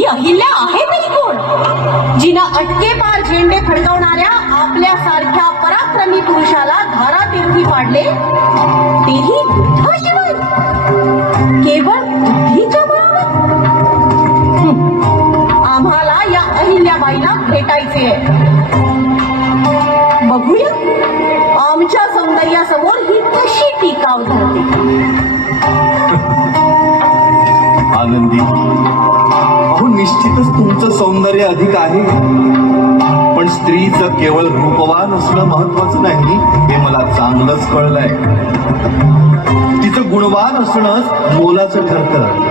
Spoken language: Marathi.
ही अहिल्या आहे तरी कोण, जिनं अटके पार झेंडे फडकवणाऱ्या आपल्या सारख्या पराक्रमी पुरुषाला धारातीर्थी पाडले, तेही युद्धाशिवाय, केवळ बुद्धीच्या बळावर. आम्हाला या अहिल्याबाईला भेटायचे आहे. बघूया आमच्या सौंदर्यासमोर ही कशी टिकाव धरते. आनंदी, अहो निश्चितच तुमचं सौंदर्य अधिक आहे, पण स्त्रीचं केवळ रूपवान असणं महत्वाचं नाही हे मला चांगलंच कळलंय. तिचं गुणवान असणंच मोलाचं ठरतं.